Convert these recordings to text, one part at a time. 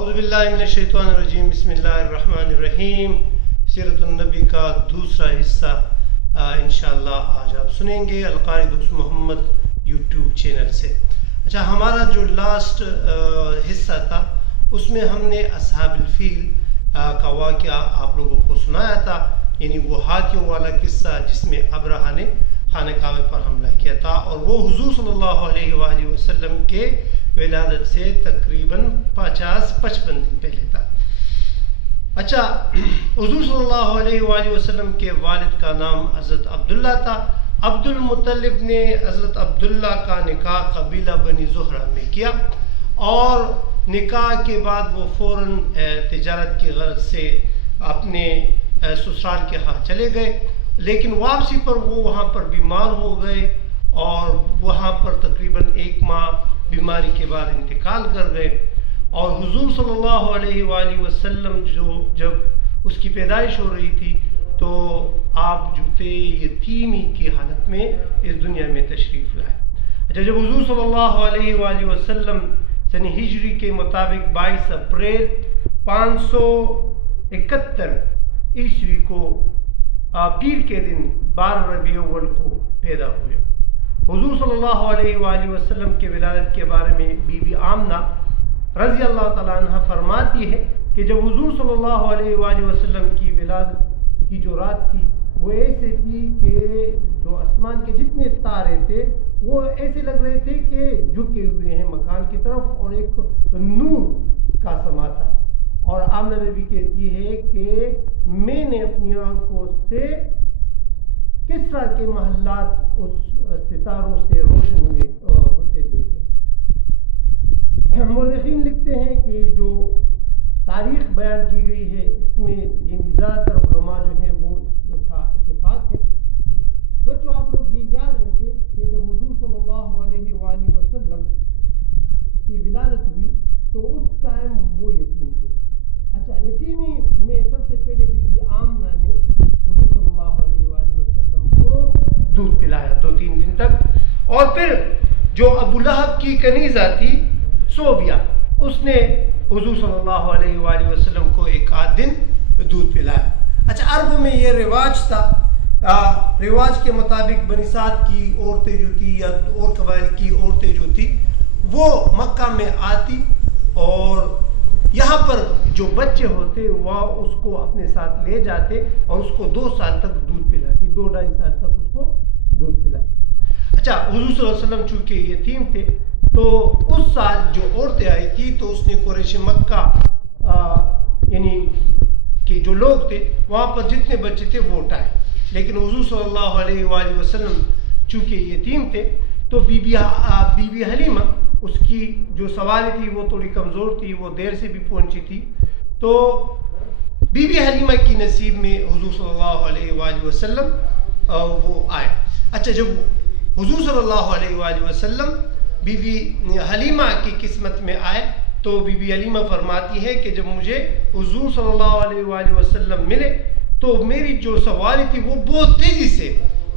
اعوذ باللہ من الشیطان الرجیم، بسم اللہ الرحمن الرحیم۔ سیرت النبی کا دوسرا حصہ انشاءاللہ آج آپ سنیں گے القاری دوست محمد یوٹیوب چینل سے۔ اچھا، ہمارا جو لاسٹ حصہ تھا اس میں ہم نے اصحاب الفیل کا واقعہ آپ لوگوں کو سنایا تھا، یعنی وہ ہاتھیوں والا قصہ جس میں ابرہہ نے خانہ کعبہ پر حملہ کیا تھا، اور وہ حضور صلی اللہ علیہ وآلہ وسلم کے ولادت سے تقریباً 50-55 دن پہلے تھا۔ اچھا، حضور صلی اللہ علیہ وآلہ وسلم کے والد کا نام حضرت عبداللہ تھا۔ عبد المطلب نے حضرت عبداللہ کا نکاح قبیلہ بنی زہرہ میں کیا، اور نکاح کے بعد وہ فوراً تجارت کی غرض سے اپنے سسرال کے ہاں چلے گئے، لیکن واپسی پر وہ وہاں پر بیمار ہو گئے اور وہاں پر تقریباً 1 ماہ بیماری کے بعد انتقال کر گئے۔ اور حضور صلی اللہ علیہ وآلہ وسلم جب اس کی پیدائش ہو رہی تھی تو آپ جوتے یتیمی کی حالت میں اس دنیا میں تشریف لائے۔ اچھا، جب حضور صلی اللہ علیہ وآلہ وسلم سن ہجری کے مطابق 22 اپریل 571 عیسوی کو پیر کے دن 12 ربیع الاول کو پیدا ہوئے۔ حضور صلی اللہ علیہ وآلہ وسلم کے ولادت کے بارے میں بی بی آمنہ رضی اللہ تعالیٰ عنہ فرماتی ہے کہ جب حضور صلی اللہ علیہ وآلہ وسلم کی ولادت کی جو رات تھی وہ ایسے تھی کہ جو آسمان کے جتنے تارے تھے وہ ایسے لگ رہے تھے کہ جھکے ہوئے ہیں مکان کی طرف، اور ایک نور کا سما تھا۔ اور آمنہ بی بی کہتی ہے کہ میں نے اپنی آنکھوں سے کسرا کے محلات اس ستاروں سے روشن ہوتے دیکھے۔ مورخین لکھتے ہیں کہ جو تاریخ بیان کی گئی ہے اس میں یعنی زیادہ تر علماء جو ہیں وہ ان کا اتفاق ہے۔ بچوں، آپ لوگ یہ یاد رکھیں کہ جب حضور صلی اللہ علیہ وآلہ وسلم کی ولادت ہوئی تو اس ٹائم وہ یتیم تھے۔ اچھا، یتیمی میں سب سے پہلے بی بی آمنہ نے حضور صلی اللہ علیہ وآلہ وسلم کو دودھ پلایا 2-3 دن تک، اور پھر جو ابو لہب کی کنیزہ تھی صوبیہ، اس نے حضور صلی اللہ علیہ وآلہ وسلم کو 1 دن دودھ پلایا۔ اچھا، عرب میں یہ رواج تھا، رواج کے مطابق بنی سعد کی عورتیں جو تھی یا اور قبائل کی عورتیں جو تھی وہ مکہ میں آتی اور یہاں پر جو بچے ہوتے وہ اس کو اپنے ساتھ لے جاتے اور اس کو 2 سال تک دودھ پلاتی، 2-2.5 سال تک اس کو دودھ پلاتی۔ اچھا، حضور صلی اللہ علیہ وسلم چونکہ یتیم تھے تو اس سال جو عورتیں آئی تھی تو اس نے قریش مکہ یعنی کہ جو لوگ تھے وہاں پر جتنے بچے تھے وہ اٹھائے، لیکن حضور صلی اللہ علیہ وآلہ وسلم چونکہ یتیم تھے تو بی بی حلیمہ اس کی جو سواری تھی وہ تھوڑی کمزور تھی، وہ دیر سے بھی پہنچی تھی، تو بی بی حلیمہ کی نصیب میں حضور صلی اللہ علیہ وآلہ وسلم وہ آئے۔ اچھا، جب حضور صلی اللہ علیہ وآلہ وسلم بی بی حلیمہ کی قسمت میں آئے تو بی بی حلیمہ فرماتی ہے کہ جب مجھے حضور صلی اللہ علیہ وآلہ وسلم ملے تو میری جو سواری تھی وہ بہت تیزی سے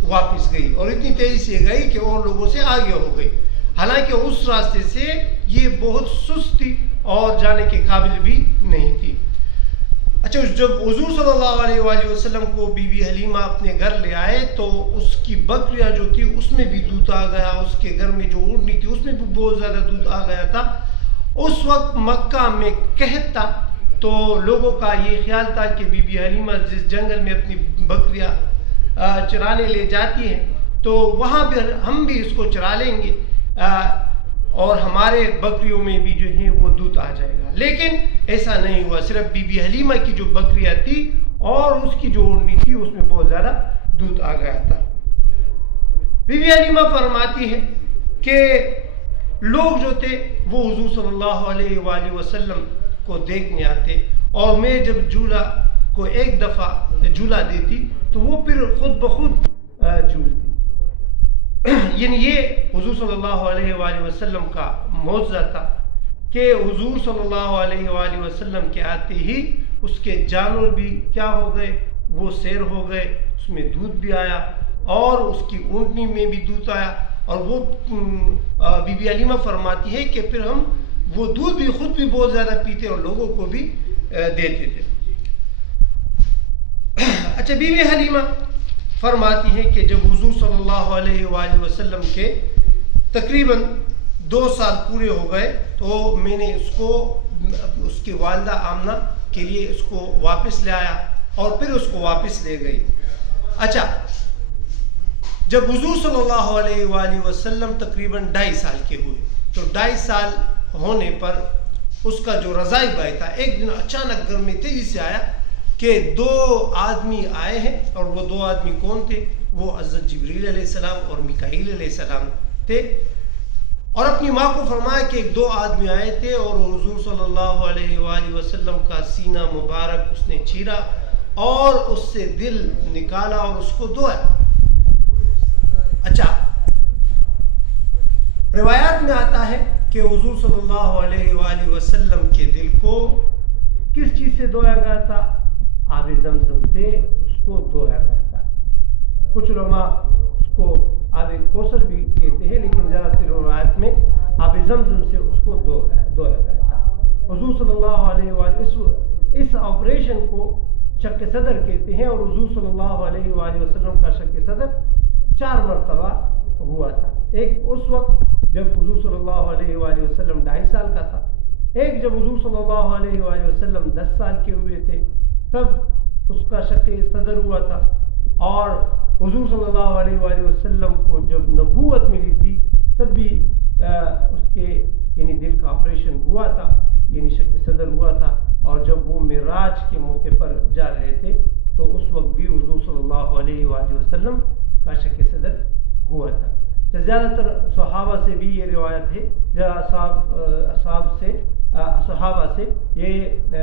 واپس گئی، اور اتنی تیزی سے گئی کہ اور لوگوں سے آگے ہو گئی، حالانکہ اس راستے سے یہ بہت سست تھی اور جانے کے قابل بھی نہیں تھی۔ اچھا، جب حضور صلی اللہ علیہ وآلہ وسلم کو بی بی حلیمہ اپنے گھر لے آئے تو اس کی بکریاں جو تھی اس میں بھی دودھ آ گیا، اس کے گھر میں جو اونٹنی تھی اس میں بھی بہت زیادہ دودھ آ گیا تھا۔ اس وقت مکہ میں قحط تھا تو لوگوں کا یہ خیال تھا کہ بی بی حلیمہ جس جنگل میں اپنی بکریاں چرانے لے جاتی ہیں تو وہاں بھی ہم بھی اس کو چرا لیں گے اور ہمارے بکریوں میں بھی جو ہے وہ دودھ آ جائے گا، لیکن ایسا نہیں ہوا۔ صرف بی بی حلیمہ کی جو بکریاں تھی اور اس کی جو اونٹنی تھی اس میں بہت زیادہ دودھ آ گیا تھا۔ بی بی حلیمہ فرماتی ہے کہ لوگ جو تھے وہ حضور صلی اللہ علیہ وآلہ وسلم کو دیکھنے آتے، اور میں جب جھولا کو 1 دفعہ جھولا دیتی تو وہ پھر خود بخود جھولتی۔ یعنی یہ حضور صلی اللہ علیہ وآلہ وسلم کا معجزہ تھا کہ حضور صلی اللہ علیہ وآلہ وسلم کے آتے ہی اس کے جانور بھی کیا ہو گئے، وہ سیر ہو گئے، اس میں دودھ بھی آیا اور اس کی اونٹنی میں بھی دودھ آیا، اور وہ بی بی حلیمہ فرماتی ہے کہ پھر ہم وہ دودھ بھی خود بھی بہت زیادہ پیتے اور لوگوں کو بھی دیتے تھے. اچھا، بی بی حلیمہ فرماتی ہیں کہ جب حضور صلی اللہ علیہ وآلہ وسلم کے تقریباً 2 سال پورے ہو گئے تو میں نے اس کی والدہ آمنہ کے لیے اس کو واپس لے آیا اور پھر اس کو واپس لے گئی. اچھا، جب حضور صلی اللہ علیہ وآلہ وسلم تقریباً 2.5 سال کے ہوئے تو 2.5 سال ہونے پر اس کا جو رضاعی بھائی تھا ایک دن اچانک گھر میں تیزی سے آیا کہ 2 آدمی آئے ہیں، اور وہ 2 آدمی کون تھے؟ وہ حضرت جبریل علیہ السلام اور میکائیل علیہ السلام تھے. اور اپنی ماں کو فرمایا کہ 2 آدمی آئے تھے اور حضور صلی اللہ علیہ وآلہ وسلم کا سینہ مبارک اس نے چیرا اور اس سے دل نکالا اور اس کو دھویا. اچھا، روایات میں آتا ہے کہ حضور صلی اللہ علیہ وآلہ وسلم کے دل کو کس چیز سے دھویا گیا تھا؟ آب زمزم سے اس کو دھویا گیا تھا. کچھ علماء اس کو آب کوثر بھی کہتے ہیں، لیکن زیادہ تر روایت میں آب زمزم سے اس کو دھویا گیا تھا. حضور صلی اللہ علیہ وآلہ اس آپریشن کو شق صدر کہتے ہیں، اور حضور صلی اللہ علیہ وآلہ وسلم کا شق صدر 4 مرتبہ ہوا تھا. ایک اس وقت جب حضور صلی اللہ علیہ وآلہ وسلم 2.5 سال کا تھا، ایک جب حضور صلی اللہ علیہ وآلہ وسلم 10 سال کے ہوئے تھے تب اس کا شق صدر ہوا تھا، اور حضور صلی اللہ علیہ وآلہ وسلم کو جب نبوت ملی تھی تب بھی اس کے یعنی دل کا آپریشن ہوا تھا، یعنی شق صدر ہوا تھا. اور جب وہ معراج کے موقع پر جا رہے تھے تو اس وقت بھی حضور صلی اللہ علیہ وآلہ وسلم کا شق صدر ہوا تھا. زیادہ تر صحابہ سے بھی یہ روایت ہے، صحابہ سے یہ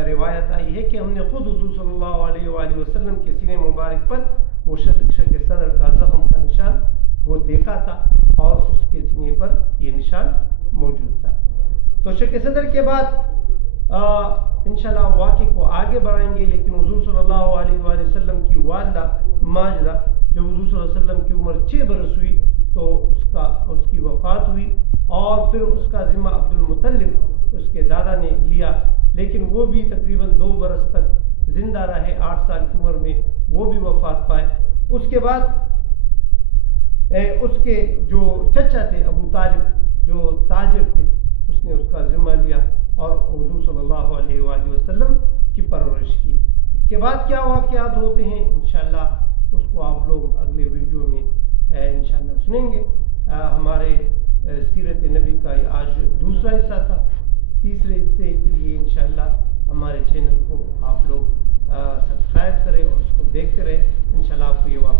روایت آئی ہے کہ ہم نے خود حضور صلی اللہ علیہ وآلہ وسلم کے سینے مبارک پر وہ شق صدر کا زخم کا نشان وہ دیکھا تھا اور اس کے سینے پر یہ نشان موجود تھا. تو شق صدر کے بعد انشاءاللہ واقعے کو آگے بڑھائیں گے، لیکن حضور صلی اللہ علیہ وآلہ وسلم کی والدہ ماجدہ جب حضور صلی اللہ علیہ وسلم کی عمر 6 برس ہوئی تو اس کی وفات ہوئی، اور پھر اس کا ذمہ عبد المطلب اس کے دادا نے لیا، لیکن وہ بھی تقریباً 2 برس تک زندہ رہے. 8 سال کی عمر میں وہ بھی وفات پائے. اس کے بعد اس کے جو چچا تھے ابو طالب جو تاجر تھے، اس نے اس کا ذمہ لیا اور حضور صلی اللہ علیہ وآلہ وسلم کی پرورش کی. اس کے بعد کیا واقعات ہوتے ہیں انشاءاللہ اس کو آپ لوگ اگلے ویڈیو میں انشاءاللہ سنیں گے. ہمارے سیرت نبی کا یہ آج دوسرا حصہ تھا. تیسرے حصے کے لیے انشاءاللہ ہمارے چینل کو آپ لوگ سبسکرائب کریں اور اس کو دیکھتے رہیں. انشاءاللہ آپ کو یہ واقعہ